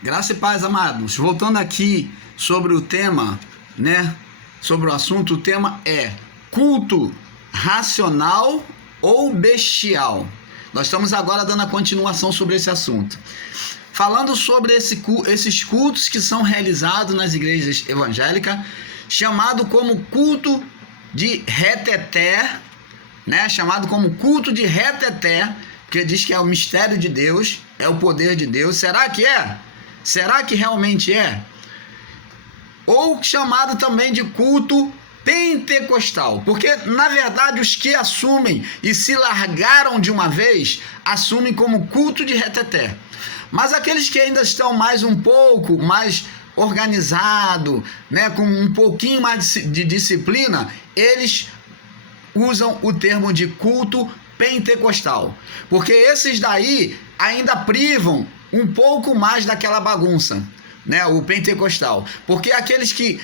Graça e paz, amados. Voltando aqui sobre o tema, sobre o assunto, o tema é culto racional ou bestial. Nós estamos agora dando a continuação sobre esse assunto. Falando sobre esses cultos que são realizados nas igrejas evangélicas, chamado como culto de reteté, chamado como culto de reteté, porque diz que é o mistério de Deus, é o poder de Deus. Será que é? Será que realmente é? Ou chamado também de culto pentecostal, porque na verdade os que assumem e se largaram de uma vez, assumem como culto de reteté. Mas aqueles que ainda estão um pouco mais organizado, com um pouquinho mais de disciplina, eles usam o termo de culto pentecostal, porque esses daí ainda privam um pouco mais daquela bagunça, o pentecostal, porque aqueles que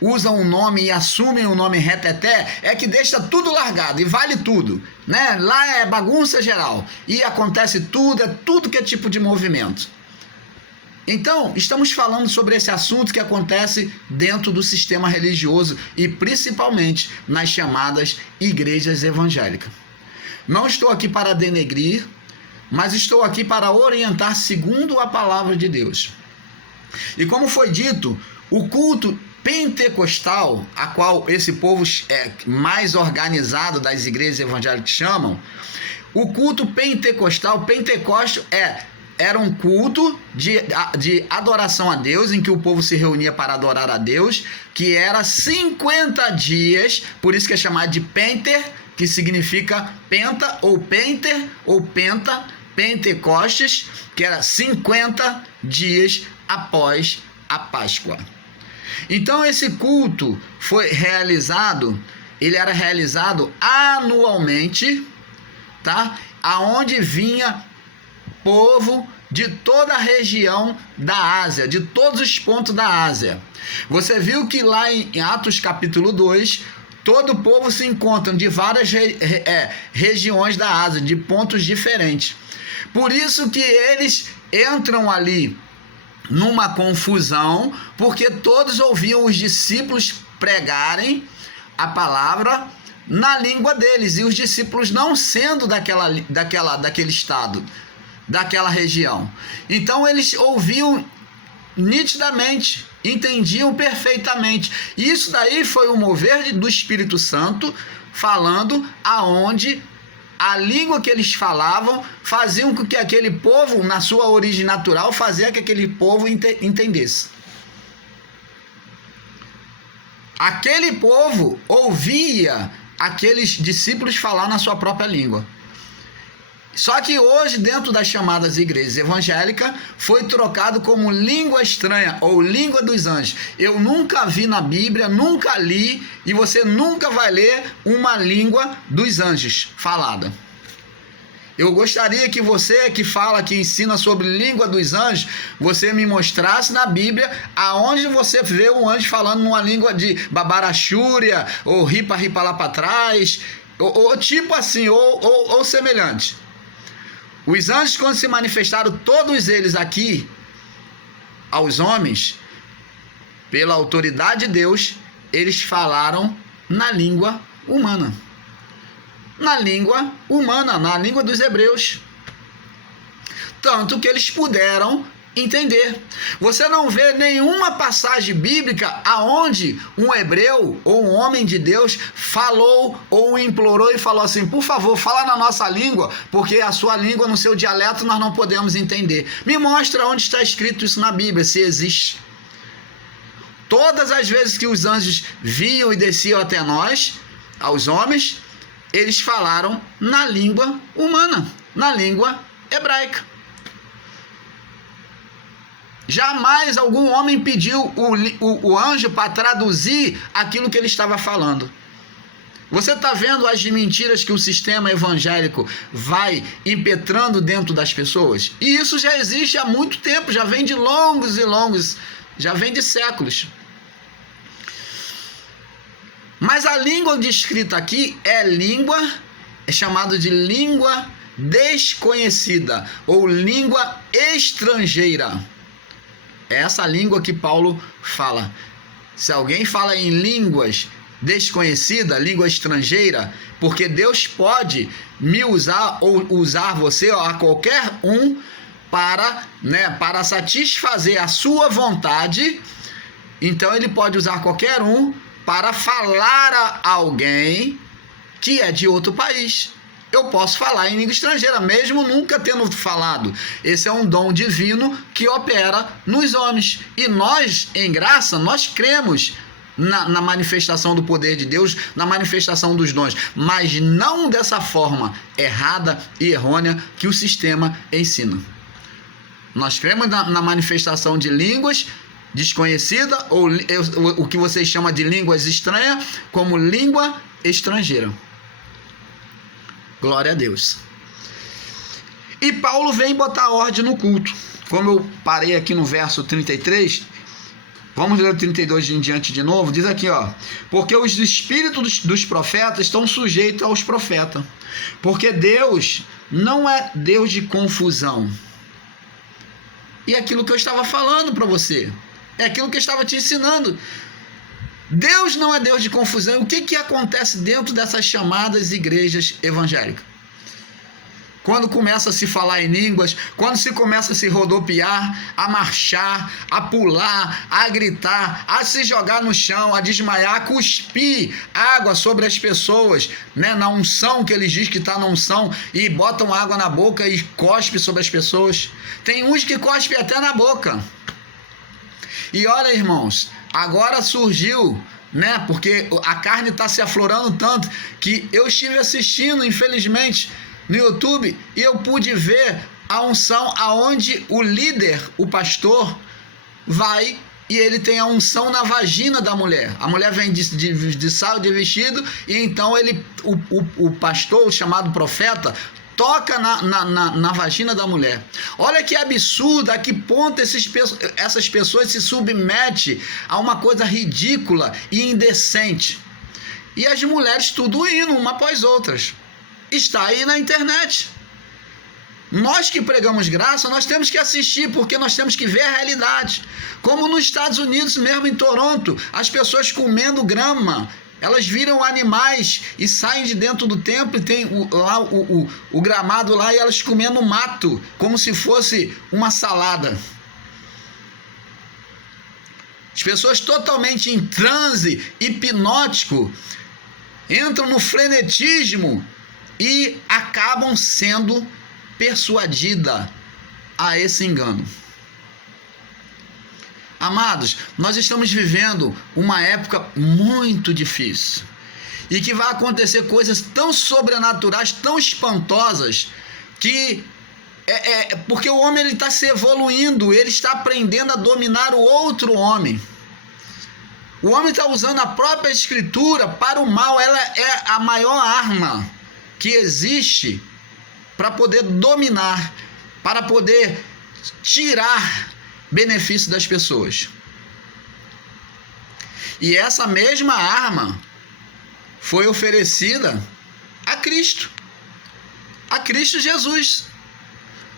usam o nome e assumem o nome reteté, é que deixa tudo largado e vale tudo, lá é bagunça geral, e acontece tudo, é tudo que é tipo de movimento. Então, estamos falando sobre esse assunto que acontece dentro do sistema religioso e principalmente nas chamadas igrejas evangélicas. Não estou aqui para denegrir, mas estou aqui para orientar segundo a palavra de Deus. E como foi dito, o culto pentecostal, a qual esse povo mais organizado das igrejas evangélicas chamam, o culto pentecostal, Pentecoste era um culto de adoração a Deus, em que o povo se reunia para adorar a Deus, que era 50 dias, por isso que é chamado de Penter, que significa penta, ou penter, ou penta, Pentecostes, que era 50 dias após a Páscoa. Então esse culto ele era realizado anualmente, aonde vinha povo de toda a região da Ásia, de todos os pontos da Ásia. Você viu que lá em Atos capítulo 2, todo o povo se encontra de várias regiões da Ásia, de pontos diferentes. Por isso que eles entram ali numa confusão, porque todos ouviam os discípulos pregarem a palavra na língua deles, e os discípulos não sendo daquele estado, daquela região. Então eles ouviam nitidamente, entendiam perfeitamente. E isso daí foi o mover do Espírito Santo, falando aonde a língua que eles falavam faziam com que aquele povo, na sua origem natural, fazia que aquele povo entendesse. Aquele povo ouvia aqueles discípulos falar na sua própria língua. Só que hoje, dentro das chamadas igrejas evangélicas, foi trocado como língua estranha ou língua dos anjos. Eu nunca vi na Bíblia, nunca li, e você nunca vai ler uma língua dos anjos falada. Eu gostaria que você que ensina sobre língua dos anjos, você me mostrasse na Bíblia aonde você vê um anjo falando numa língua de babarachúria, ou ripa lá para trás, ou tipo assim, ou semelhante. Os anjos, quando se manifestaram, todos eles aqui, aos homens, pela autoridade de Deus, eles falaram na língua humana. Na língua humana, na língua dos hebreus. Tanto que eles puderam entender. Você não vê nenhuma passagem bíblica aonde um hebreu ou um homem de Deus falou ou implorou e falou assim: por favor, fala na nossa língua, porque a sua língua, no seu dialeto, nós não podemos entender. Me mostra onde está escrito isso na Bíblia, se existe. Todas as vezes que os anjos vinham e desciam até nós, aos homens, eles falaram na língua humana, na língua hebraica. Jamais algum homem pediu o anjo para traduzir aquilo que ele estava falando. Você está vendo as mentiras que o sistema evangélico vai impetrando dentro das pessoas? E isso já existe há muito tempo, já vem de longos e longos, já vem de séculos. Mas a língua descrita aqui é chamada de língua desconhecida ou língua estrangeira. É essa língua que Paulo fala. Se alguém fala em línguas desconhecida, língua estrangeira, porque Deus pode me usar ou usar você, ó, a qualquer um para satisfazer a sua vontade. Então ele pode usar qualquer um para falar a alguém que é de outro país. Eu posso falar em língua estrangeira, mesmo nunca tendo falado. Esse é um dom divino que opera nos homens. E nós, em graça, nós cremos na manifestação do poder de Deus, na manifestação dos dons, mas não dessa forma errada e errônea que o sistema ensina. Nós cremos na manifestação de línguas desconhecida, ou o que vocês chamam de línguas estranhas, como língua estrangeira. Glória a Deus. E Paulo vem botar ordem no culto. Como eu parei aqui no verso 33, vamos ler o 32 em diante de novo. Diz aqui, ó: porque os espíritos dos profetas estão sujeitos aos profetas, porque Deus não é Deus de confusão. E aquilo que eu estava falando para você, é aquilo que eu estava te ensinando. Deus não é Deus de confusão. O que acontece dentro dessas chamadas igrejas evangélicas? Quando começa a se falar em línguas, quando se começa a se rodopiar, a marchar, a pular, a gritar, a se jogar no chão, a desmaiar, a cuspir água sobre as pessoas, né, na unção que eles dizem que está na unção, e botam água na boca e cospe sobre as pessoas. Tem uns que cospem até na boca. E olha, irmãos, agora surgiu, né? Porque a carne está se aflorando tanto que eu estive assistindo, infelizmente, no YouTube, e eu pude ver a unção aonde o líder, o pastor, vai e ele tem a unção na vagina da mulher. A mulher vem de saia, de vestido, e então o pastor, o chamado profeta, toca na vagina da mulher. Olha que absurdo, a que ponto essas pessoas se submetem a uma coisa ridícula e indecente. E as mulheres tudo indo, uma após outras. Está aí na internet. Nós que pregamos graça, nós temos que assistir, porque nós temos que ver a realidade. Como nos Estados Unidos, mesmo em Toronto, as pessoas comendo grama, elas viram animais e saem de dentro do templo e tem o gramado lá, e elas comendo mato, como se fosse uma salada. As pessoas totalmente em transe, hipnótico, entram no frenetismo e acabam sendo persuadidas a esse engano. Amados, nós estamos vivendo uma época muito difícil e que vai acontecer coisas tão sobrenaturais, tão espantosas, que porque o homem está se evoluindo, ele está aprendendo a dominar o outro homem. O homem está usando a própria escritura para o mal. Ela é a maior arma que existe para poder dominar, para poder tirar benefício das pessoas. E essa mesma arma foi oferecida a Cristo Jesus,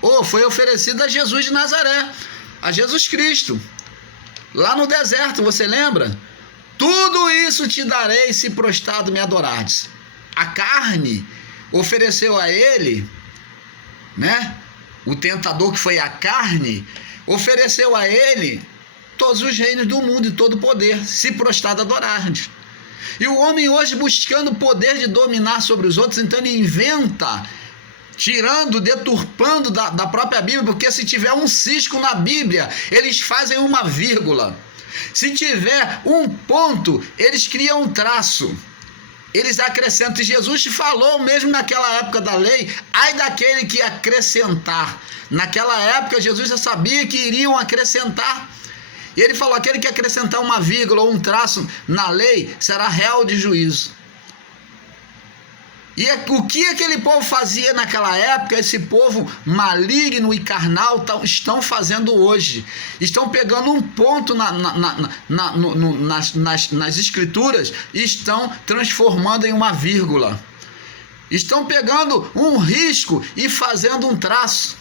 ou foi oferecida a Jesus de Nazaré, a Jesus Cristo, lá no deserto. Você lembra? Tudo isso te darei se prostrado me adorares. A carne ofereceu a ele, né? O tentador, que foi a carne, ofereceu a ele todos os reinos do mundo e todo o poder, se prostrado adorar-lhes. E o homem hoje, buscando o poder de dominar sobre os outros, então ele inventa, tirando, deturpando da própria Bíblia, porque se tiver um cisco na Bíblia, eles fazem uma vírgula. Se tiver um ponto, eles criam um traço. Eles acrescentam. E Jesus falou mesmo naquela época da lei: ai daquele que acrescentar. Naquela época Jesus já sabia que iriam acrescentar. E ele falou: aquele que acrescentar uma vírgula ou um traço na lei será réu de juízo. E o que aquele povo fazia naquela época, esse povo maligno e carnal estão fazendo hoje. Estão pegando um ponto nas escrituras e estão transformando em uma vírgula. Estão pegando um risco e fazendo um traço.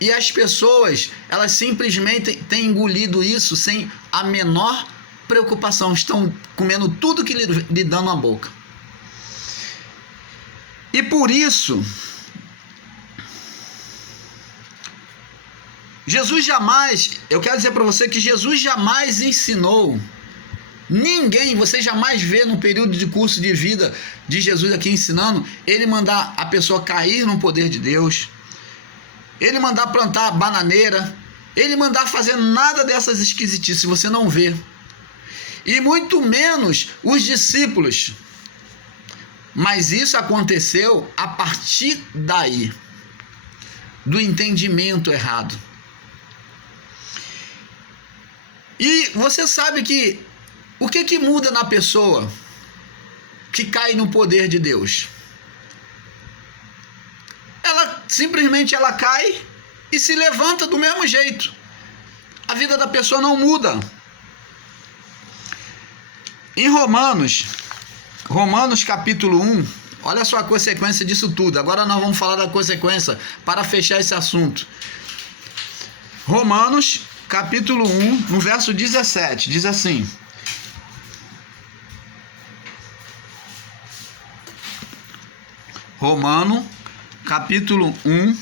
E as pessoas, elas simplesmente têm engolido isso sem a menor preocupação. Estão comendo tudo que lhe dão na boca. E por isso, eu quero dizer para você que Jesus jamais ensinou ninguém, você jamais vê no período de curso de vida de Jesus aqui ensinando, ele mandar a pessoa cair no poder de Deus, ele mandar plantar bananeira, ele mandar fazer nada dessas esquisitices, você não vê. E muito menos os discípulos. Mas isso aconteceu a partir daí, do entendimento errado. E você sabe que o que muda na pessoa que cai no poder de Deus? Ela simplesmente cai e se levanta do mesmo jeito. A vida da pessoa não muda. Em Romanos capítulo 1, olha só a consequência disso tudo. Agora nós vamos falar da consequência para fechar esse assunto. Romanos capítulo 1, no verso 17, diz assim: Romano, capítulo 1,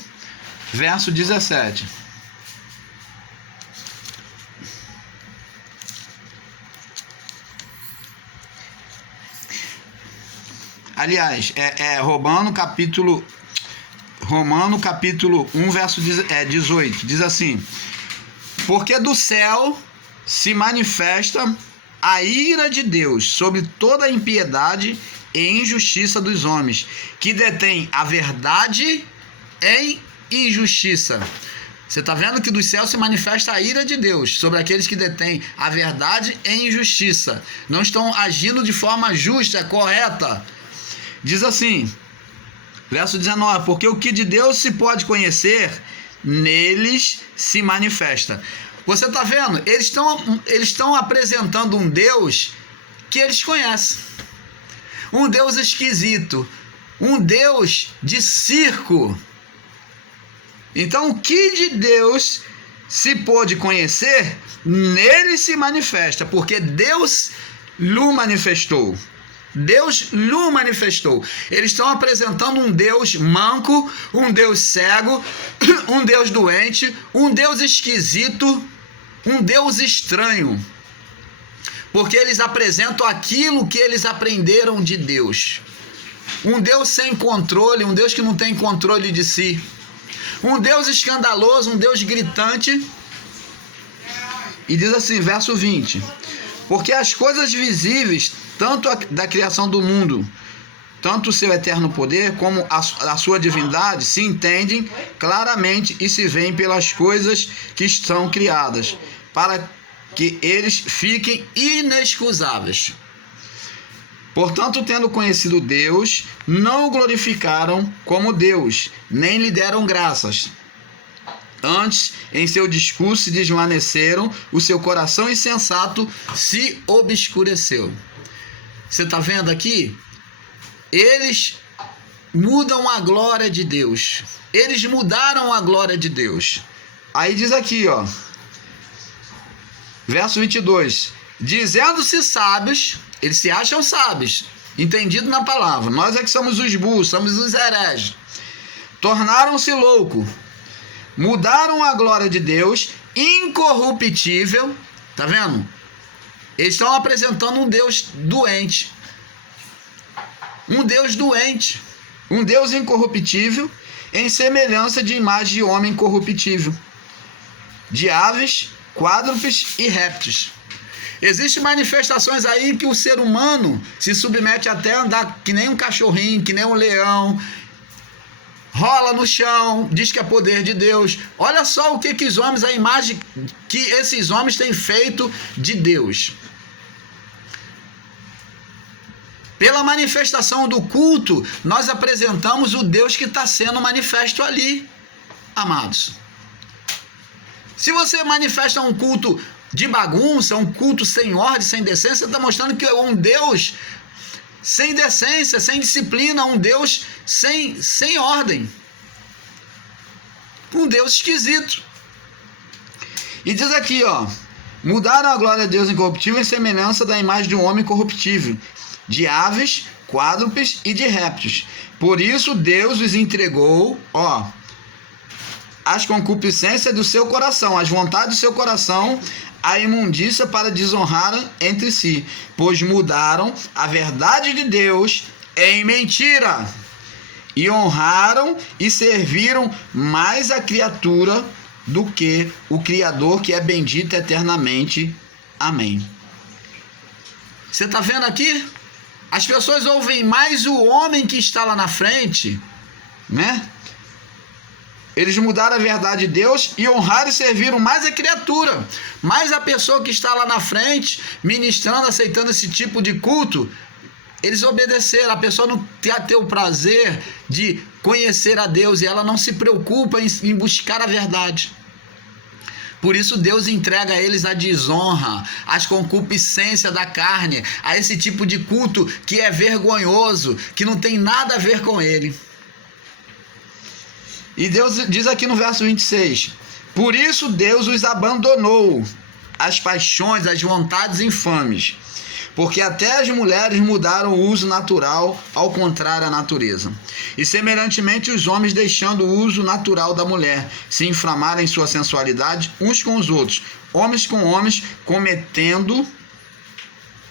verso 17. Aliás, Romano capítulo 1, verso 18. Diz assim: porque do céu se manifesta a ira de Deus sobre toda a impiedade e injustiça dos homens, que detêm a verdade em injustiça. Você está vendo que do céu se manifesta a ira de Deus sobre aqueles que detêm a verdade em injustiça. Não estão agindo de forma justa, correta. Diz assim, verso 19: porque o que de Deus se pode conhecer, neles se manifesta. Você está vendo? Eles estão apresentando um Deus que eles conhecem. Um Deus esquisito. Um Deus de circo. Então, o que de Deus se pôde conhecer, nele se manifesta, porque Deus lhe manifestou. Deus lhe manifestou. Eles estão apresentando um Deus manco, um Deus cego, um Deus doente, um Deus esquisito, um Deus estranho. Porque eles apresentam aquilo que eles aprenderam de Deus. Um Deus sem controle, um Deus que não tem controle de si. Um Deus escandaloso, um Deus gritante. E diz assim, verso 20: porque as coisas visíveis, tanto da criação do mundo, tanto o seu eterno poder, como a sua divindade, se entendem claramente e se veem pelas coisas que estão criadas, para que eles fiquem inexcusáveis. Portanto, tendo conhecido Deus, não o glorificaram como Deus, nem lhe deram graças. Antes, em seu discurso se desvaneceram, o seu coração insensato se obscureceu. Você está vendo aqui? Eles mudam a glória de Deus. Eles mudaram a glória de Deus. Aí diz aqui, ó, verso 22. Dizendo-se sábios, eles se acham sábios, entendido na palavra. Nós é que somos os burros, somos os hereges. Tornaram-se loucos. Mudaram a glória de Deus, incorruptível. Tá vendo? Eles estão apresentando um Deus doente. Um Deus doente. Um Deus incorruptível, em semelhança de imagem de homem corruptível, de aves, quádrupes e répteis. Existem manifestações aí que o ser humano se submete até a andar que nem um cachorrinho, que nem um leão, rola no chão, diz que é poder de Deus. Olha só o que os homens, a imagem que esses homens têm feito de Deus. Pela manifestação do culto, nós apresentamos o Deus que está sendo manifesto ali, amados. Se você manifesta um culto de bagunça, um culto sem ordem, sem decência, você está mostrando que é um Deus sem decência, sem disciplina, um Deus sem ordem. Um Deus esquisito. E diz aqui, ó, mudaram a glória de Deus incorruptível em semelhança da imagem de um homem corruptível, de aves, quádrupes e de répteis. Por isso Deus os entregou, ó, as concupiscências do seu coração, as vontades do seu coração, a imundícia para desonrarem entre si, pois mudaram a verdade de Deus em mentira, e honraram e serviram mais a criatura do que o Criador, que é bendito eternamente. Amém. Você está vendo aqui? As pessoas ouvem mais o homem que está lá na frente, né? Eles mudaram a verdade de Deus e honraram e serviram mais a criatura. Mas a pessoa que está lá na frente, ministrando, aceitando esse tipo de culto, eles obedeceram. A pessoa não quer ter o prazer de conhecer a Deus e ela não se preocupa em buscar a verdade. Por isso Deus entrega a eles a desonra, as concupiscências da carne, a esse tipo de culto que é vergonhoso, que não tem nada a ver com ele. E Deus diz aqui no verso 26, por isso Deus os abandonou, as paixões, as vontades infames, porque até as mulheres mudaram o uso natural ao contrário à natureza. E semelhantemente os homens, deixando o uso natural da mulher, se inflamaram em sua sensualidade uns com os outros, homens com homens, cometendo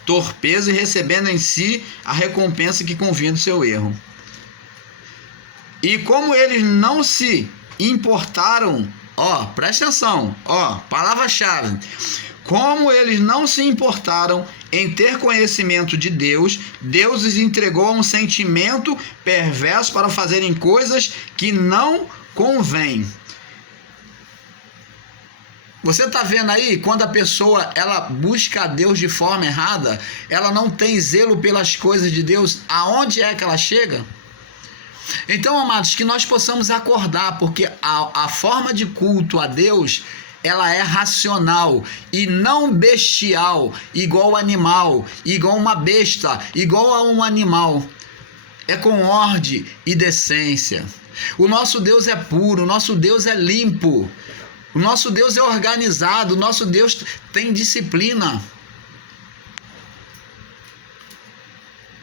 torpeza e recebendo em si a recompensa que convinha do seu erro. E como eles não se importaram, ó, presta atenção, ó, palavra-chave. Como eles não se importaram em ter conhecimento de Deus, Deus os entregou a um sentimento perverso para fazerem coisas que não convêm. Você está vendo aí, quando a pessoa ela busca a Deus de forma errada, ela não tem zelo pelas coisas de Deus, aonde é que ela chega? Então, amados, que nós possamos acordar, porque a forma de culto a Deus, ela é racional e não bestial, igual animal, igual uma besta, igual a um animal. É com ordem e decência. O nosso Deus é puro, o nosso Deus é limpo, o nosso Deus é organizado, o nosso Deus tem disciplina.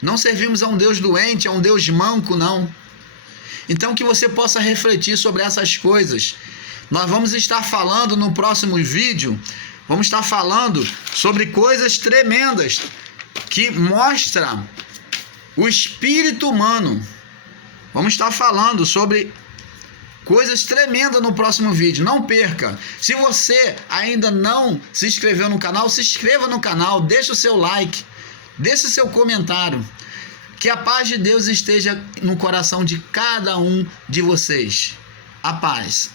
Não servimos a um Deus doente, a um Deus manco, não. Então que você possa refletir sobre essas coisas. Nós vamos estar falando no próximo vídeo, vamos estar falando sobre coisas tremendas que mostram o espírito humano. Vamos estar falando sobre coisas tremendas no próximo vídeo, não perca. Se você ainda não se inscreveu no canal, se inscreva no canal, deixa o seu like, deixa o seu comentário. Que a paz de Deus esteja no coração de cada um de vocês. A paz.